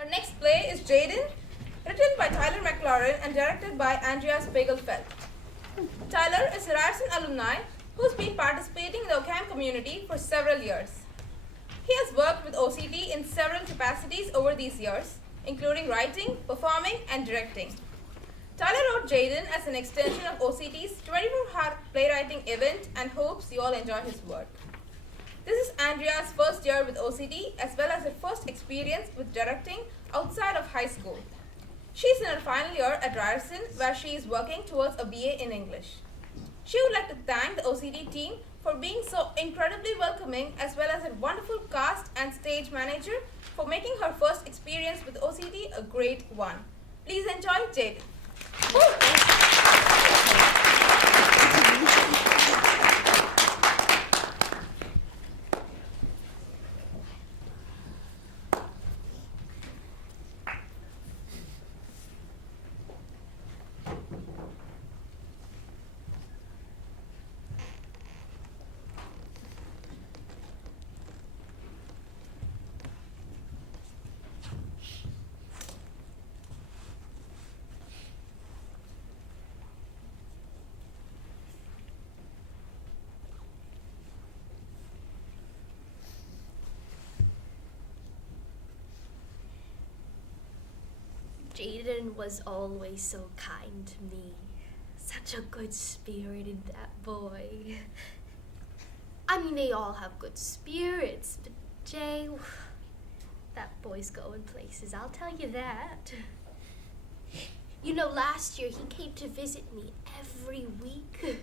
Our next play is Jaiden, written by Tyler McLaurin and directed by Andrea Spiegelfeld. Tyler is a Ryerson alumni who's been participating in the OCAM community for several years. He has worked with OCT in several capacities over these years, including writing, performing, and directing. Tyler wrote Jaiden as an extension of OCT's 24-hour playwriting event and hopes you all enjoy his work. This is Andrea's first year with OCT as well as her first experience with directing outside of high school. She's in her final year at Ryerson where she is working towards a BA in English. She would like to thank the OCT team for being so incredibly welcoming as well as her wonderful cast and stage manager for making her first experience with OCT a great one. Please enjoy Jaiden. Jaiden was always so kind to me. Such a good spirit in that boy. I mean, they all have good spirits, but Jay, that boy's going places, I'll tell you that. You know, last year he came to visit me every week.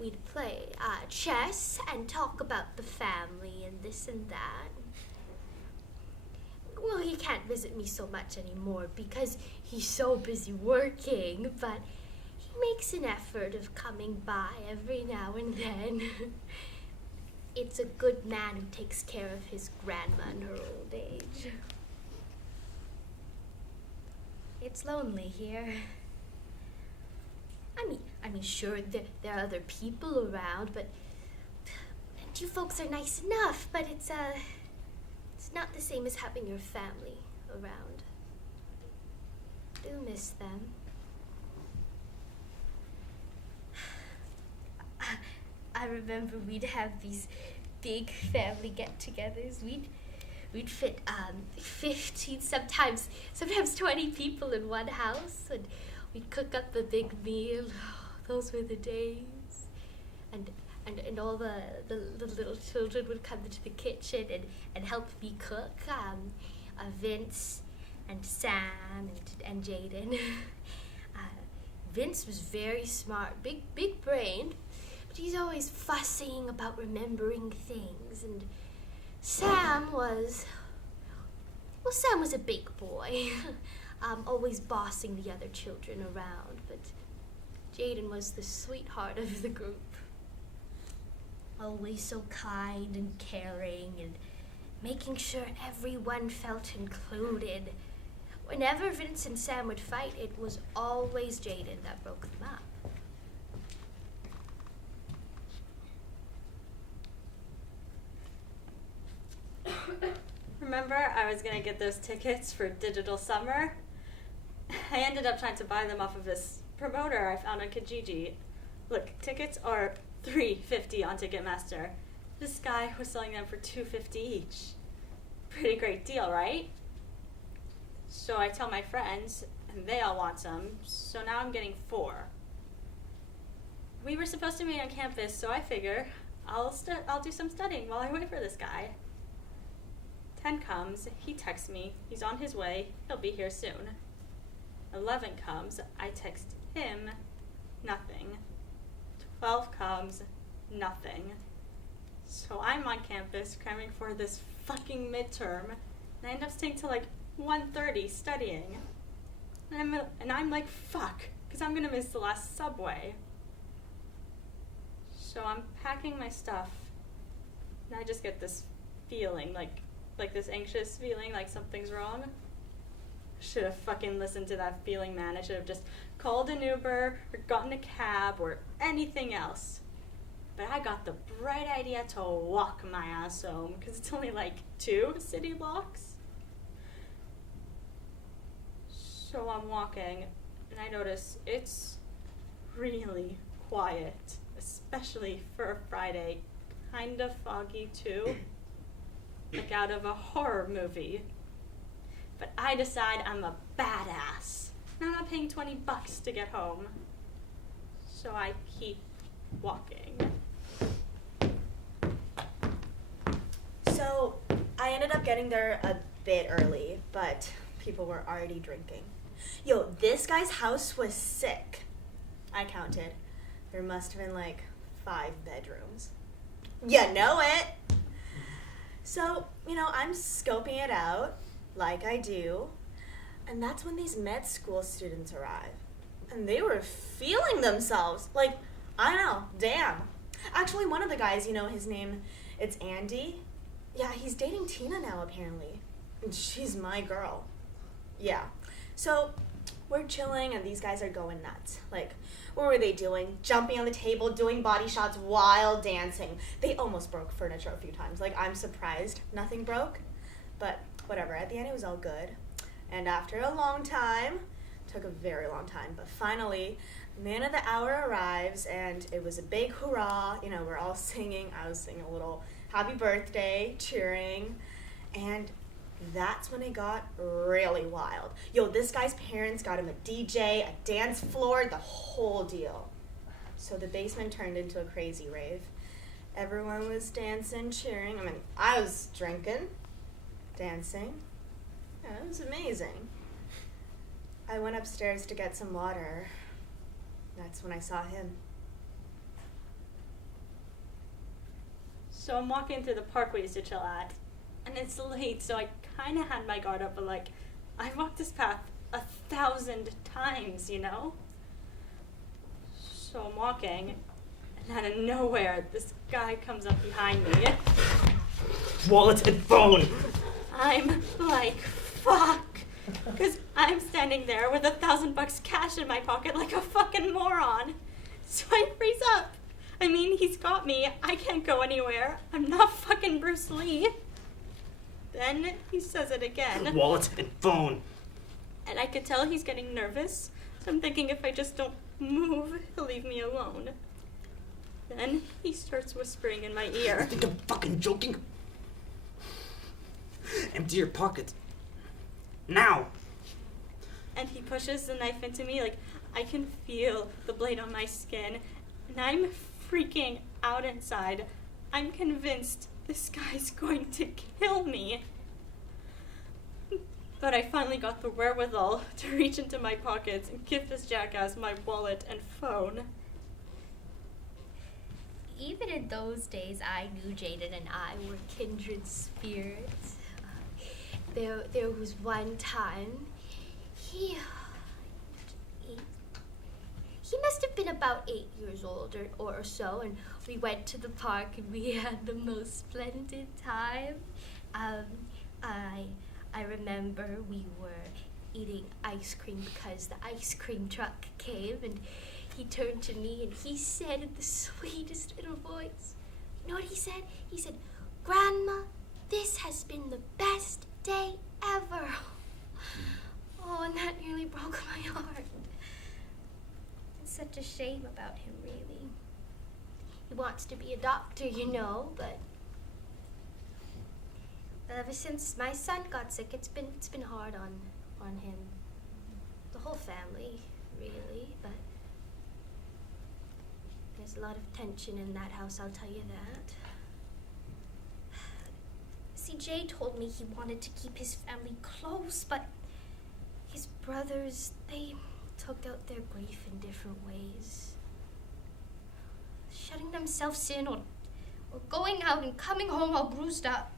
We'd play chess and talk about the family and this and that. Well, he can't visit me so much anymore because he's so busy working, but he makes an effort of coming by every now and then. It's a good man who takes care of his grandma in her old age. It's lonely here. I mean, sure, there are other people around, but you folks are nice enough, but it's not the same as having your family around. Do miss them. I remember we'd have these big family get-togethers. We'd fit 15, sometimes 20 people in one house, and we'd cook up a big meal. Those were the days. And all the little children would come into the kitchen and help me cook. Vince and Sam and Jaiden. Vince was very smart, big brained, but he's always fussing about remembering things. And Sam was a big boy, always bossing the other children around. But Jaiden was the sweetheart of the group. Always so kind and caring and making sure everyone felt included. Whenever Vince and Sam would fight, it was always Jaiden that broke them up. Remember, I was going to get those tickets for Digital Summer? I ended up trying to buy them off of this promoter I found on Kijiji. Look, tickets are $3.50 on Ticketmaster. This guy was selling them for $2.50 each. Pretty great deal, right? So I tell my friends, and they all want some, so now I'm getting 4. We were supposed to meet on campus, so I figure I'll do some studying while I wait for this guy. 10 comes, he texts me, he's on his way, he'll be here soon. 11 comes, I text him, nothing. 12 comes, nothing. So I'm on campus cramming for this fucking midterm, and I end up staying till like 1:30 studying. And I'm like, fuck, because I'm gonna miss the last subway. So I'm packing my stuff, and I just get this feeling, like this anxious feeling, like something's wrong. Should have fucking listened to that feeling, man. I should have just called an Uber or gotten a cab or anything else. But I got the bright idea to walk my ass home because it's only like 2 city blocks. So I'm walking, and I notice it's really quiet, especially for a Friday. Kind of foggy, too. Like out of a horror movie. But I decide I'm a badass. And I'm not paying $20 to get home. So I keep walking. So I ended up getting there a bit early, but people were already drinking. Yo, this guy's house was sick. I counted. There must have been like 5 bedrooms. You know it! So, I'm scoping it out, like I do, and that's when these med school students arrive. And they were feeling themselves. Like, I know, damn. Actually, one of the guys, his name, it's Andy. Yeah, he's dating Tina now, apparently. And she's my girl. Yeah. So, we're chilling, and these guys are going nuts. Like, what were they doing? Jumping on the table, doing body shots while dancing. They almost broke furniture a few times. Like, I'm surprised nothing broke. But whatever, at the end it was all good. And after a long time, took a very long time, but finally, man of the hour arrives, and it was a big hurrah. We're all singing. I was singing a little happy birthday, cheering, and that's when it got really wild. Yo, this guy's parents got him a DJ, a dance floor, the whole deal. So the basement turned into a crazy rave. Everyone was dancing, cheering. I was drinking, dancing. Yeah, it was amazing. I went upstairs to get some water. That's when I saw him. So I'm walking through the park we used to chill at, and it's late, so I kind of had my guard up, but I've walked this path 1,000 times, So I'm walking, and out of nowhere, this guy comes up behind me. Wallet and phone! I'm like, fuck! Because I'm standing there with $1,000 cash in my pocket like a fucking moron. So I freeze up. He's got me. I can't go anywhere. I'm not fucking Bruce Lee. Then he says it again. Wallet and phone. And I could tell he's getting nervous. So I'm thinking if I just don't move, he'll leave me alone. Then he starts whispering in my ear. You think I'm fucking joking? Empty your pocket. Now! And he pushes the knife into me. I can feel the blade on my skin. And I'm freaking out inside. I'm convinced this guy's going to kill me. But I finally got the wherewithal to reach into my pockets and give this jackass my wallet and phone. Even in those days, I knew Jaiden and I were kindred spirits. There was one time, he must have been about 8 years old or so, and we went to the park and we had the most splendid time. I remember we were eating ice cream because the ice cream truck came, and he turned to me and he said in the sweetest little voice, you know what he said? He said, "Grandma, this has been the best day ever." Oh, and that nearly broke my heart. It's such a shame about him, really. He wants to be a doctor, but ever since my son got sick, it's been hard on him. The whole family, really, but there's a lot of tension in that house, I'll tell you that. See, Jay told me he wanted to keep his family close, but his brothers, they took out their grief in different ways. Shutting themselves in or going out and coming home all bruised up.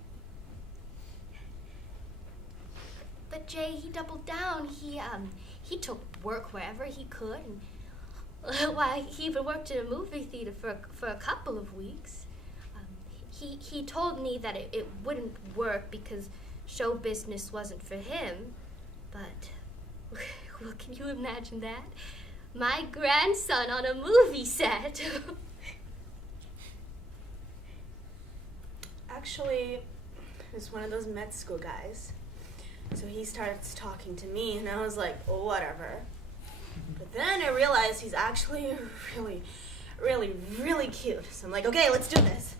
But Jay, he doubled down. He took work wherever he could. And, why, he even worked in a movie theater for a couple of weeks. He told me that it wouldn't work because show business wasn't for him. But, well, can you imagine that? My grandson on a movie set. Actually, he was one of those med school guys. So he starts talking to me, and I was like, oh, whatever. But then I realized he's actually really, really, really cute. So I'm like, okay, let's do this.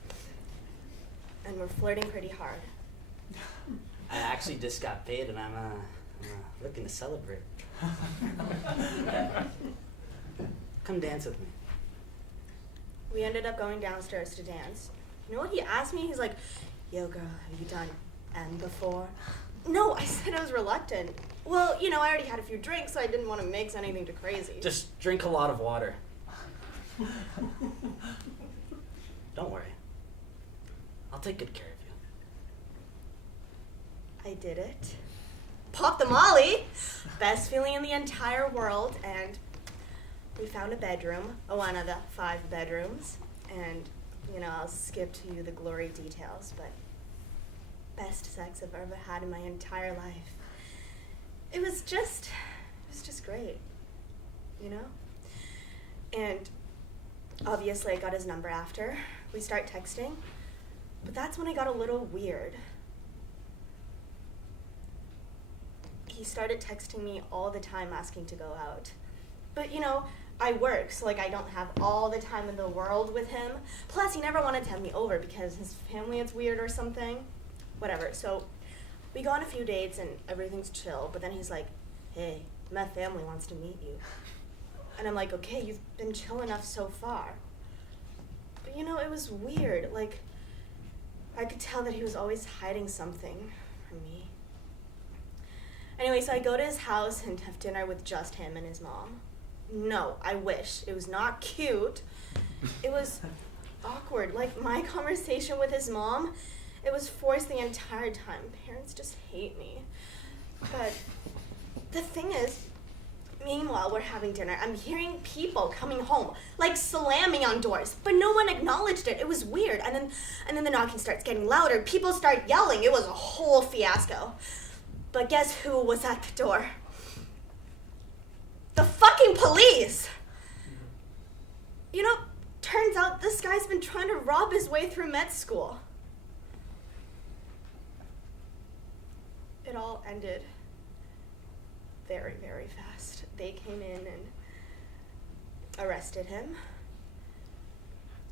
And we're flirting pretty hard. I actually just got paid and I'm looking to celebrate. Come dance with me. We ended up going downstairs to dance. You know what he asked me? He's like, yo, girl, have you done M before? No, I said I was reluctant. Well, you know, I already had a few drinks, so I didn't want to mix anything too crazy. Just drink a lot of water. Don't worry. I'll take good care of you. I did it. Popped the molly. Best feeling in the entire world. And we found a bedroom, one of the 5 bedrooms. And, you know, I'll skip to you the glory details, but best sex I've ever had in my entire life. It was just great, you know? And obviously I got his number after. We start texting, but that's when I got a little weird. He started texting me all the time asking to go out. But you know, I work, so like I don't have all the time in the world with him. Plus he never wanted to have me over because his family is weird or something. Whatever, so we go on a few dates and everything's chill, but then he's like, hey, my family wants to meet you. And I'm like, okay, you've been chill enough so far. But you know, it was weird. Like, I could tell that he was always hiding something from me. Anyway, so I go to his house and have dinner with just him and his mom. No, I wish. It was not cute. It was awkward. Like, my conversation with his mom, it was forced the entire time. Parents just hate me. But the thing is, meanwhile, we're having dinner. I'm hearing people coming home, like slamming on doors, but no one acknowledged it. It was weird. And then the knocking starts getting louder. People start yelling. It was a whole fiasco. But guess who was at the door? The fucking police! You know, turns out this guy's been trying to rob his way through med school. It all ended very, very fast. They came in and arrested him.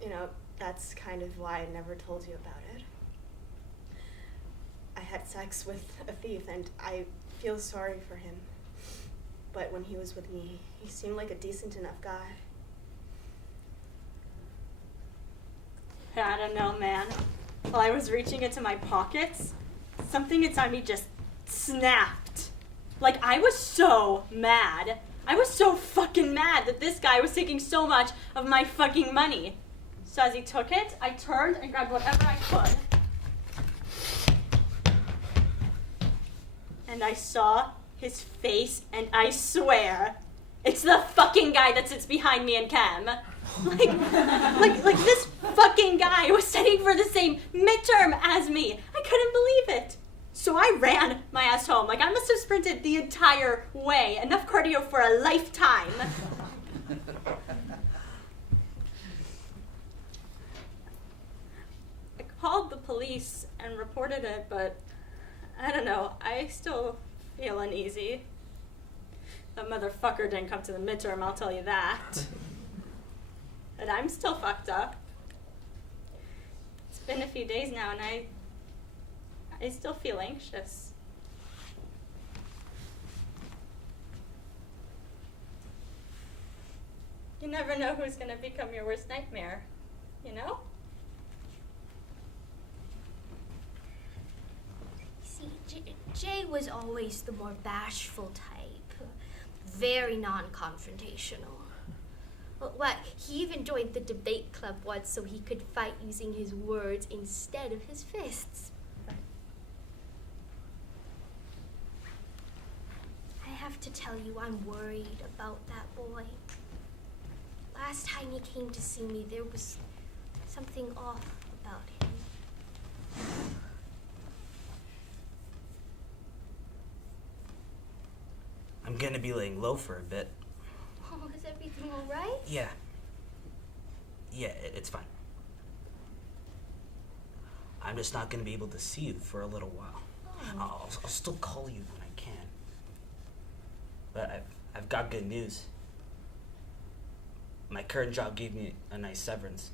You know, that's kind of why I never told you about it. I had sex with a thief, and I feel sorry for him. But when he was with me, he seemed like a decent enough guy. I don't know, man. While I was reaching into my pockets, something inside me just snapped. Like, I was so mad. I was so fucking mad that this guy was taking so much of my fucking money. So as he took it, I turned and grabbed whatever I could. And I saw his face, and I swear, it's the fucking guy that sits behind me in chem. Like this fucking guy was studying for the same midterm as me. I couldn't believe it. So I ran my ass home. Like, I must have sprinted the entire way. Enough cardio for a lifetime. I called the police and reported it, but I don't know. I still feel uneasy. That motherfucker didn't come to the midterm, I'll tell you that. But I'm still fucked up. It's been a few days now, and I still feel anxious. You never know who's gonna become your worst nightmare, you know? See, Jay was always the more bashful type, very non-confrontational. What? He even joined the debate club once so he could fight using his words instead of his fists. I have to tell you, I'm worried about that boy. Last time he came to see me, there was something off about him. I'm gonna be laying low for a bit. Oh, is everything all right? Yeah. Yeah, it's fine. I'm just not gonna be able to see you for a little while. Oh. I'll still call you when I can. But I've got good news. My current job gave me a nice severance,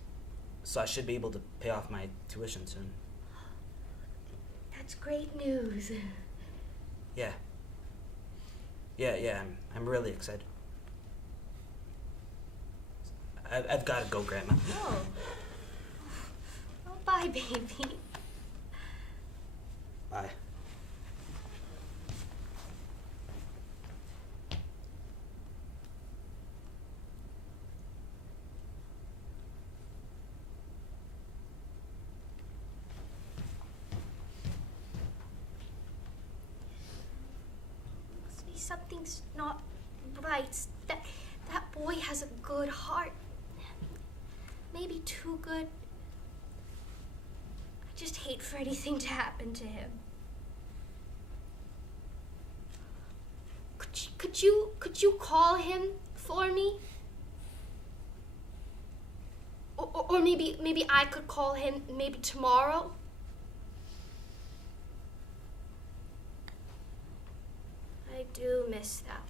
so I should be able to pay off my tuition soon. That's great news. Yeah. Yeah, I'm really excited. I've got to go, Grandma. Oh. Oh, bye, baby. Bye. Must be something's not right. That boy has a good heart. Maybe too good. I just hate for anything to happen to him. Could you call him for me? Or maybe I could call him maybe tomorrow? I do miss that